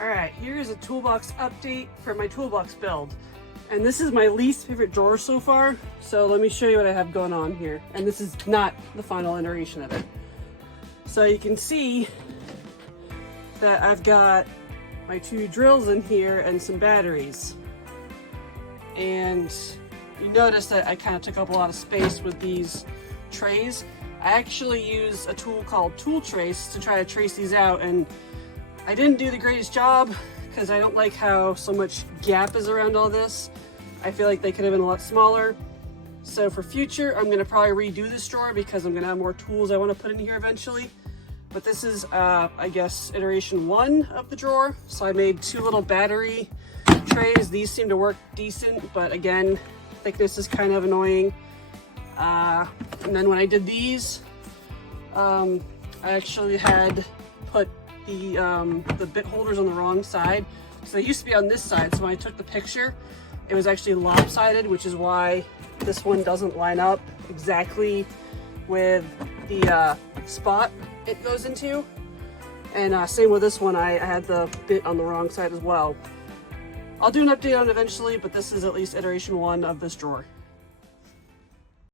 Alright, here's a toolbox update for my toolbox build. And this is my least favorite drawer so far, so let me show you what I have going on here. And this is not the final iteration of it. So you can see that I've got my 2 drills in here and some batteries. And you notice that I kind of took up a lot of space with these trays. I actually use a tool called Tooltrace to try to trace these out, and I didn't do the greatest job because I don't like how so much gap is around all this. I feel like they could have been a lot smaller. So for future, I'm gonna probably redo this drawer because I'm gonna have more tools I want to put in here eventually. But this is, I guess, iteration 1 of the drawer. So I made 2 little battery trays. These seem to work decent, but again, thickness is kind of annoying. And then when I did these, I actually had put the bit holders on the wrong side. So they used to be on this side, so when I took the picture, it was actually lopsided, which is why this one doesn't line up exactly with the spot it goes into. And same with this one, I had the bit on the wrong side as well. I'll do an update on it eventually, but this is at least iteration 1 of this drawer.